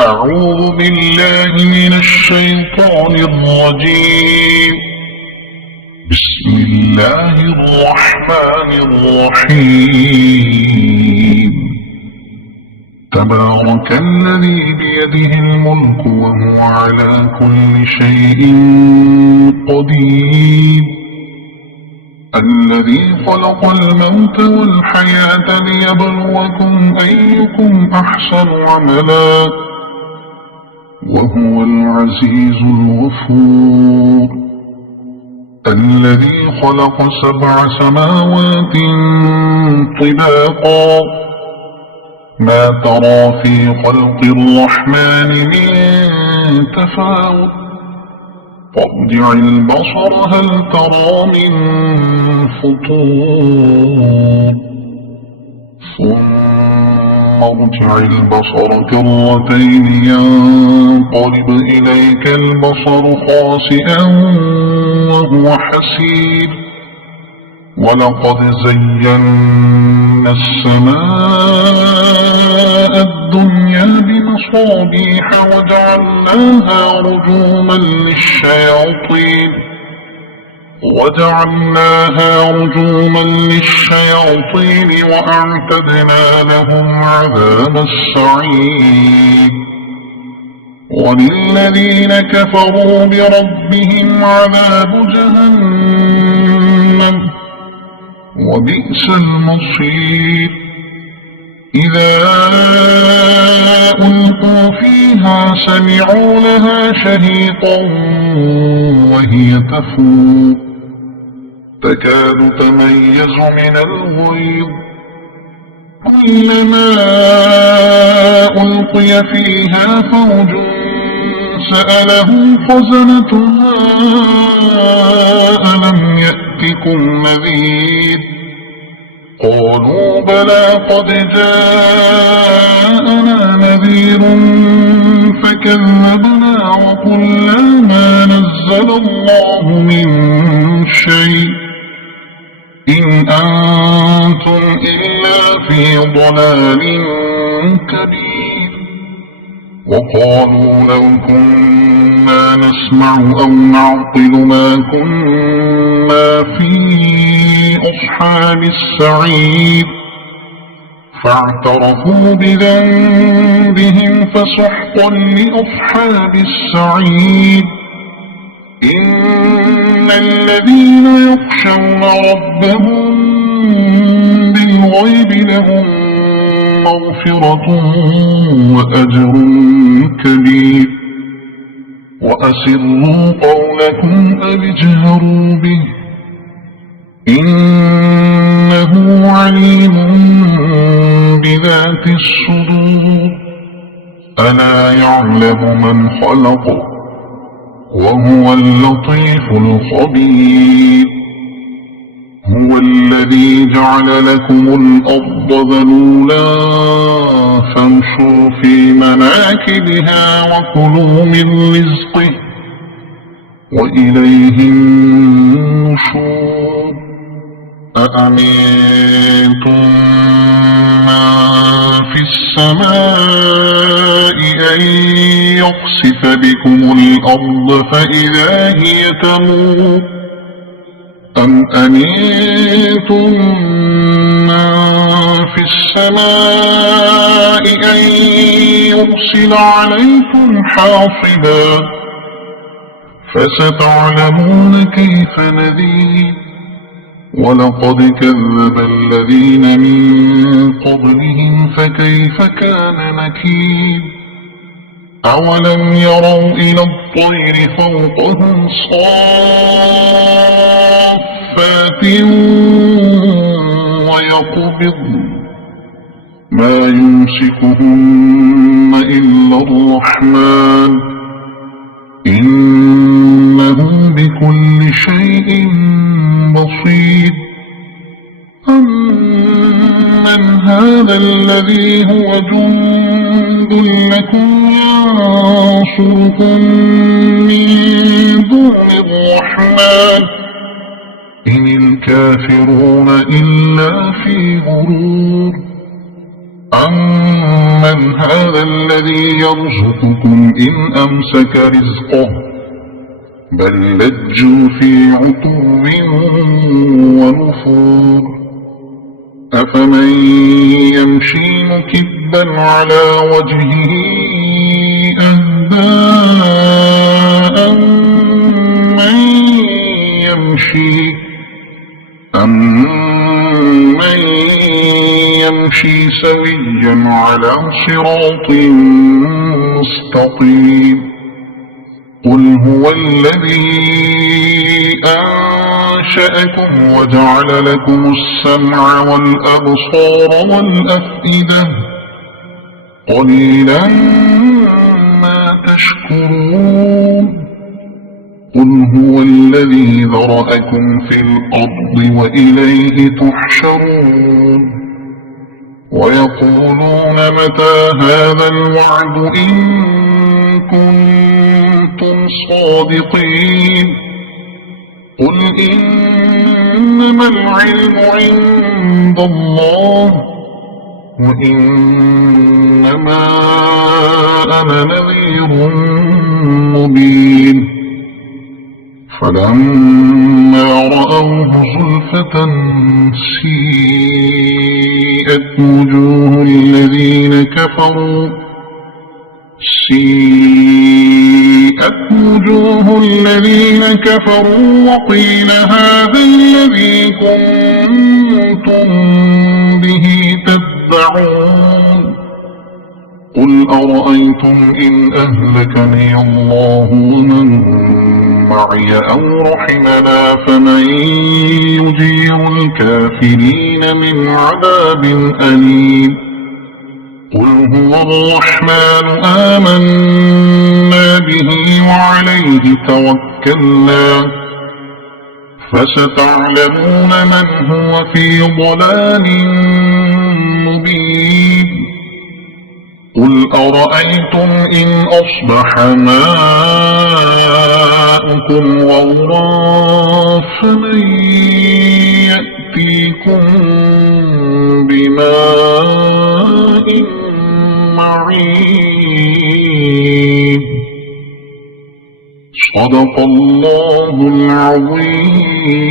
أعوذ بالله من الشيطان الرجيم. بسم الله الرحمن الرحيم. تبارك الذي بيده الملك وهو على كل شيء قدير. الذي خلق الموت والحياة ليبلوكم أيكم أحسن عملا وهو العزيز الغفور. الذي خلق 7 سماوات طباقا ما ترى في خلق الرحمن من تفاوت فارجع البصر هل ترى من فطور ثم ارجع البصر كرتين ينقلب إليك البصر خاسئا وهو حسير. ولقد زينا السماء الدنيا بمصابيح وجعلناها رجوما للشياطين وأعتدنا لهم عذاب السعير. وللذين كفروا بربهم عذاب جهنم وبئس المصير. إذا ألقوا فيها سمعوا لها شهيقا وهي تفور تكاد تميز من الغيظ كلما ألقي فيها فوج سألهم خزنتها ألم يأتكم نذير قالوا بلى قد جاءنا نذير فكذبنا وقلنا ما نزل الله من شيء إن أنتم إلا في ضلال كبير. وقالوا لو كنا نسمع أو نعقل ما كنا في أصحاب السعير فاعترفوا بذنبهم فسحقا لأصحاب السعير. إن الذين يخشون ربهم بالغيب لهم مغفرة وأجر كبير. وأسروا قولكم أو اجهروا به إنه عليم بذات الصدور. ألا يعلم من خلق وهو اللطيف الخبير. هو الذي جعل لكم الأرض ذلولا فامشوا في مناكبها وكلوا من رزقه وإليه النشور. أأمنتم من في السماء أن يخسف بكم الأرض فإذا هي تمور أم أمنتم من في السماء أن يرسل عليكم حاصبا فستعلمون كيف نذير. ولقد كذب الذين من قبلهم فكيف كان نكير. أولم يروا إلى الطير فوقهم صافات ويقبضن ما يمسكهن إلا الرحمن إنه بكل شيء بصير. أمن هذا الذي هو جند لكم ينصركم من دون الرحمن إن الكافرون إلا في غرور. أمن هذا الذي يرزقكم إن أمسك رزقه بل لجوا في عتو ونفور أفمن يمشي مكبا على وجهه أهدى أمن يمشي سويا على صراط مستقيم قل هو الذي أنشأكم وجعل لكم السمع والأبصار والأفئدة قليلا ما تشكرون قل هو الذي ذرأكم في الأرض وإليه تحشرون ويقولون متى هذا الوعد إن كنتم صادقين قل إنما العلم عند الله وإنما أنا نذير مبين فلما رأوه زلفة سيئت وجوه الذين كفروا وقيل هذا الذي كنتم به تدعون قل أرأيتم إن أهلكني الله ومن معي أو رحمنا فمن يجير الكافرين من عذاب أليم قل هو الرحمن آمنا به وعليه توكلنا فستعلمون من هو في ضلال مبين قل أرأيتم إن أصبح ماؤكم غورا فمن يأتيكم بماء معين صدق الله العظيم.